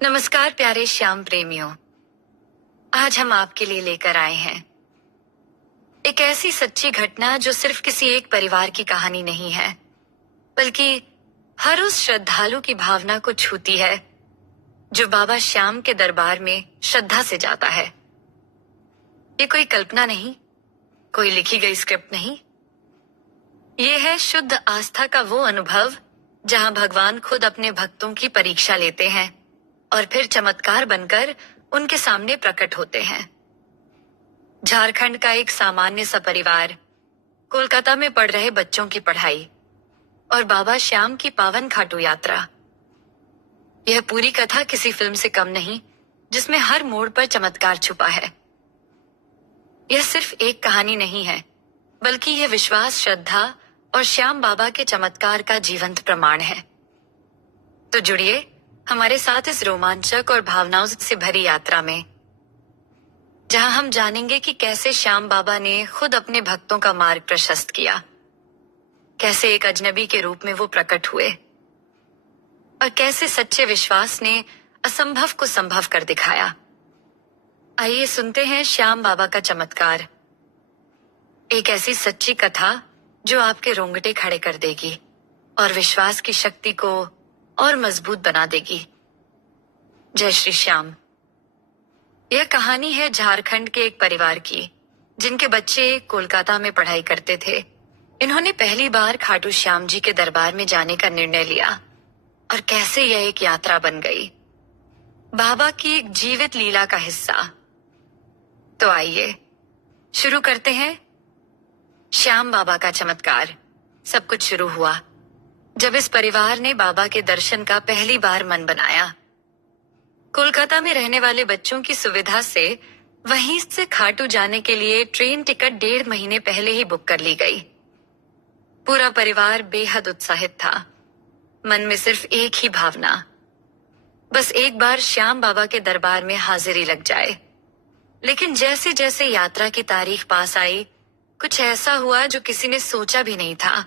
नमस्कार प्यारे श्याम प्रेमियों। आज हम आपके लिए लेकर आए हैं एक ऐसी सच्ची घटना जो सिर्फ किसी एक परिवार की कहानी नहीं है, बल्कि हर उस श्रद्धालु की भावना को छूती है जो बाबा श्याम के दरबार में श्रद्धा से जाता है। ये कोई कल्पना नहीं, कोई लिखी गई स्क्रिप्ट नहीं। ये है शुद्ध आस्था का वो अनुभव जहां भगवान खुद अपने भक्तों की परीक्षा लेते हैं और फिर चमत्कार बनकर उनके सामने प्रकट होते हैं। झारखंड का एक सामान्य सा परिवार, कोलकाता में पढ़ रहे बच्चों की पढ़ाई और बाबा श्याम की पावन खाटू यात्रा। यह पूरी कथा किसी फिल्म से कम नहीं, जिसमें हर मोड़ पर चमत्कार छुपा है। यह सिर्फ एक कहानी नहीं है, बल्कि यह विश्वास, श्रद्धा और श्याम बाबा के चमत्कार का जीवंत प्रमाण है। तो जुड़िए हमारे साथ इस रोमांचक और भावनाओं से भरी यात्रा में, जहां हम जानेंगे कि कैसे श्याम बाबा ने खुद अपने भक्तों का मार्ग प्रशस्त किया, कैसे एक अजनबी के रूप में वो प्रकट हुए और कैसे सच्चे विश्वास ने असंभव को संभव कर दिखाया। आइए सुनते हैं श्याम बाबा का चमत्कार, एक ऐसी सच्ची कथा जो आपके रोंगटे खड़े कर देगी और विश्वास की शक्ति को और मजबूत बना देगी। जय श्री श्याम। यह कहानी है झारखंड के एक परिवार की, जिनके बच्चे कोलकाता में पढ़ाई करते थे। इन्होंने पहली बार खाटू श्याम जी के दरबार में जाने का निर्णय लिया और कैसे यह एक यात्रा बन गई, बाबा की एक जीवित लीला का हिस्सा। तो आइए शुरू करते हैं श्याम बाबा का चमत्कार। सब कुछ शुरू हुआ जब इस परिवार ने बाबा के दर्शन का पहली बार मन बनाया। कोलकाता में रहने वाले बच्चों की सुविधा से वहीं से खाटू जाने के लिए ट्रेन टिकट 1.5 महीने पहले ही बुक कर ली गई। पूरा परिवार बेहद उत्साहित था, मन में सिर्फ एक ही भावना, बस एक बार श्याम बाबा के दरबार में हाजिरी लग जाए। लेकिन जैसे जैसे यात्रा की तारीख पास आई, कुछ ऐसा हुआ जो किसी ने सोचा भी नहीं था।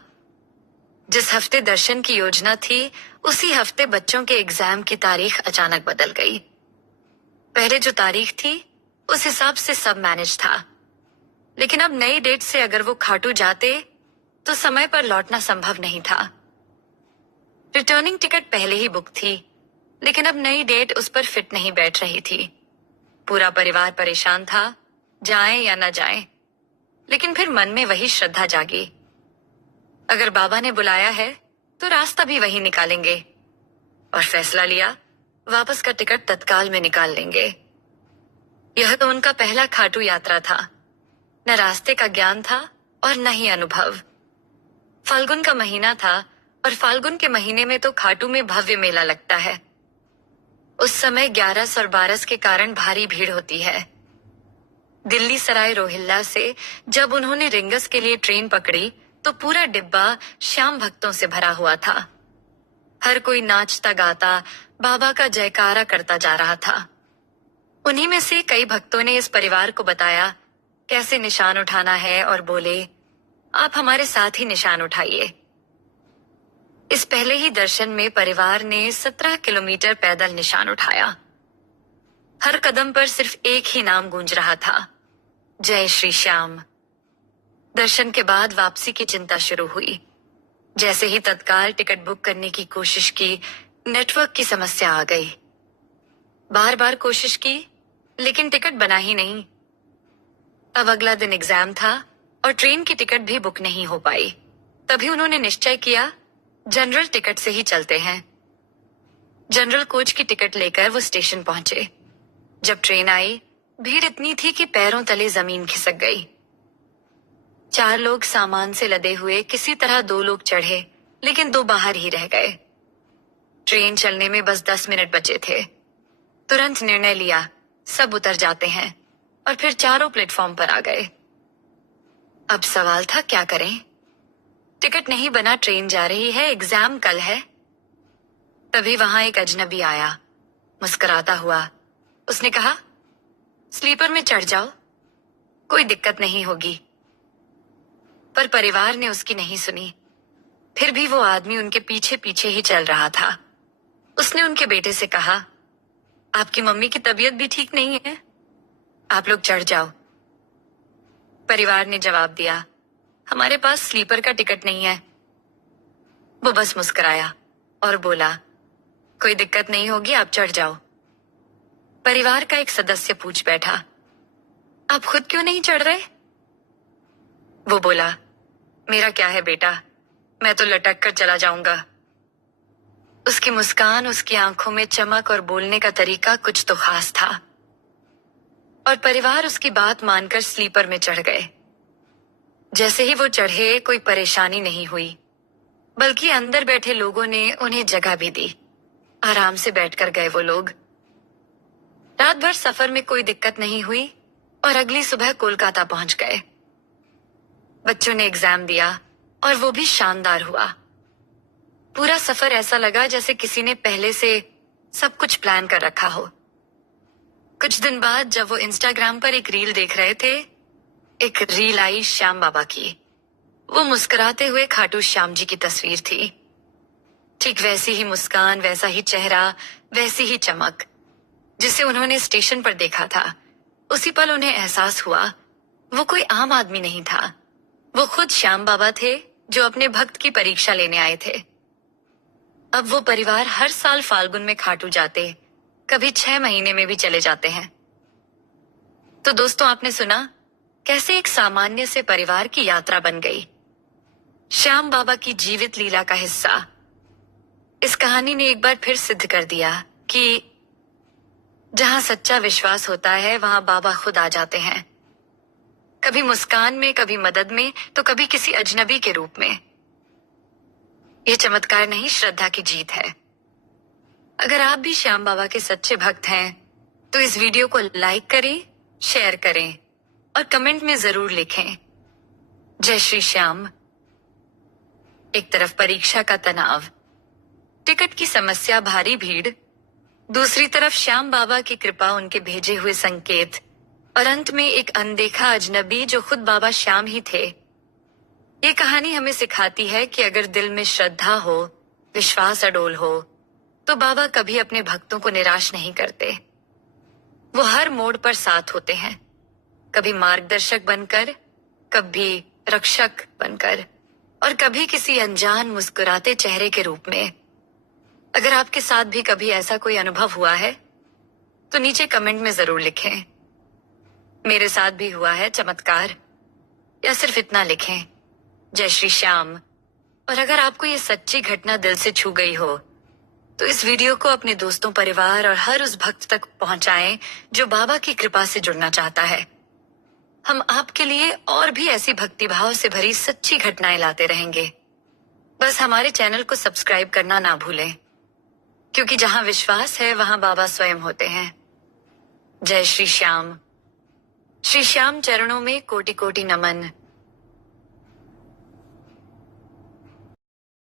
जिस हफ्ते दर्शन की योजना थी, उसी हफ्ते बच्चों के एग्जाम की तारीख अचानक बदल गई। पहले जो तारीख थी उस हिसाब से सब मैनेज था, लेकिन अब नई डेट से अगर वो खाटू जाते तो समय पर लौटना संभव नहीं था। रिटर्निंग टिकट पहले ही बुक थी, लेकिन अब नई डेट उस पर फिट नहीं बैठ रही थी। पूरा परिवार परेशान था, जाएं या न जाएं। लेकिन फिर मन में वही श्रद्धा जागी, अगर बाबा ने बुलाया है तो रास्ता भी वही निकालेंगे। और फैसला लिया, वापस का टिकट तत्काल में निकाल लेंगे। यह तो उनका पहला खाटू यात्रा था। न रास्ते का ज्ञान था और न ही अनुभव। फाल्गुन का महीना था और फाल्गुन के महीने में तो खाटू में भव्य मेला लगता है। उस समय 11 और 12 के कारण भारी भीड़ होती है। दिल्ली सराय रोहिल्ला से जब उन्होंने रिंगस के लिए ट्रेन पकड़ी तो पूरा डिब्बा श्याम भक्तों से भरा हुआ था। हर कोई नाचता गाता बाबा का जयकारा करता जा रहा था। उन्हीं में से कई भक्तों ने इस परिवार को बताया कैसे निशान उठाना है और बोले, आप हमारे साथ ही निशान उठाइए। इस पहले ही दर्शन में परिवार ने 17 किलोमीटर पैदल निशान उठाया। हर कदम पर सिर्फ एक ही नाम गूंज रहा था, जय श्री श्याम। दर्शन के बाद वापसी की चिंता शुरू हुई। जैसे ही तत्काल टिकट बुक करने की कोशिश की, नेटवर्क की समस्या आ गई। बार बार कोशिश की, लेकिन टिकट बना ही नहीं। अब अगला दिन एग्जाम था और ट्रेन की टिकट भी बुक नहीं हो पाई। तभी उन्होंने निश्चय किया, जनरल टिकट से ही चलते हैं। जनरल कोच की टिकट लेकर वो स्टेशन पहुंचे। जब ट्रेन आई, भीड़ इतनी थी कि पैरों तले जमीन खिसक गई। 4 लोग सामान से लदे हुए किसी तरह 2 लोग चढ़े, लेकिन 2 बाहर ही रह गए। ट्रेन चलने में बस 10 मिनट बचे थे। तुरंत निर्णय लिया, सब उतर जाते हैं, और फिर चारों प्लेटफॉर्म पर आ गए। अब सवाल था क्या करें। टिकट नहीं बना, ट्रेन जा रही है, एग्जाम कल है। तभी वहां एक अजनबी आया, मुस्कुराता हुआ। उसने कहा, स्लीपर में चढ़ जाओ, कोई दिक्कत नहीं होगी। पर परिवार ने उसकी नहीं सुनी। फिर भी वो आदमी उनके पीछे पीछे ही चल रहा था। उसने उनके बेटे से कहा, आपकी मम्मी की तबीयत भी ठीक नहीं है, आप लोग चढ़ जाओ। परिवार ने जवाब दिया, हमारे पास स्लीपर का टिकट नहीं है। वो बस मुस्कुराया और बोला, कोई दिक्कत नहीं होगी, आप चढ़ जाओ। परिवार का एक सदस्य पूछ बैठा, आप खुद क्यों नहीं चढ़ रहे? वो बोला, मेरा क्या है बेटा, मैं तो लटक कर चला जाऊंगा। उसकी मुस्कान, उसकी आंखों में चमक और बोलने का तरीका कुछ तो खास था। और परिवार उसकी बात मानकर स्लीपर में चढ़ गए। जैसे ही वो चढ़े, कोई परेशानी नहीं हुई, बल्कि अंदर बैठे लोगों ने उन्हें जगह भी दी। आराम से बैठकर गए वो लोग। रात भर सफर में कोई दिक्कत नहीं हुई और अगली सुबह कोलकाता पहुंच गए। बच्चों ने एग्जाम दिया और वो भी शानदार हुआ। पूरा सफर ऐसा लगा जैसे किसी ने पहले से सब कुछ प्लान कर रखा हो। कुछ दिन बाद जब वो इंस्टाग्राम पर एक रील देख रहे थे, एक रील आई श्याम बाबा की। वो मुस्कुराते हुए खाटू श्याम जी की तस्वीर थी। ठीक वैसी ही मुस्कान, वैसा ही चेहरा, वैसी ही चमक जिसे उन्होंने स्टेशन पर देखा था। उसी पल उन्हें एहसास हुआ वो कोई आम आदमी नहीं था, वो खुद श्याम बाबा थे जो अपने भक्त की परीक्षा लेने आए थे। अब वो परिवार हर साल फाल्गुन में खाटू जाते, कभी 6 महीने में भी चले जाते हैं। तो दोस्तों, आपने सुना कैसे एक सामान्य से परिवार की यात्रा बन गई, श्याम बाबा की जीवित लीला का हिस्सा। इस कहानी ने एक बार फिर सिद्ध कर दिया कि जहां सच्चा विश्वास होता है, वहां बाबा खुद आ जाते हैं। कभी मुस्कान में, कभी मदद में, तो कभी किसी अजनबी के रूप में। ये चमत्कार नहीं, श्रद्धा की जीत है। अगर आप भी श्याम बाबा के सच्चे भक्त हैं, तो इस वीडियो को लाइक करें, शेयर करें और कमेंट में जरूर लिखें, जय श्री श्याम। एक तरफ परीक्षा का तनाव, टिकट की समस्या, भारी भीड़, दूसरी तरफ श्याम बाबा की कृपा, उनके भेजे हुए संकेत, और अंत में एक अनदेखा अजनबी जो खुद बाबा श्याम ही थे। ये कहानी हमें सिखाती है कि अगर दिल में श्रद्धा हो, विश्वास अडोल हो, तो बाबा कभी अपने भक्तों को निराश नहीं करते। वो हर मोड़ पर साथ होते हैं, कभी मार्गदर्शक बनकर, कभी रक्षक बनकर, और कभी किसी अनजान मुस्कुराते चेहरे के रूप में। अगर आपके साथ भी कभी ऐसा कोई अनुभव हुआ है, तो नीचे कमेंट में जरूर लिखें, मेरे साथ भी हुआ है चमत्कार, या सिर्फ इतना लिखें, जय श्री श्याम। और अगर आपको ये सच्ची घटना दिल से छू गई हो, तो इस वीडियो को अपने दोस्तों, परिवार और हर उस भक्त तक पहुंचाएं जो बाबा की कृपा से जुड़ना चाहता है। हम आपके लिए और भी ऐसी भक्तिभाव से भरी सच्ची घटनाएं लाते रहेंगे। बस हमारे चैनल को सब्सक्राइब करना ना भूलें, क्योंकि जहां विश्वास है, वहां बाबा स्वयं होते हैं। जय श्री श्याम। श्री श्याम चरणों में कोटि कोटि नमन।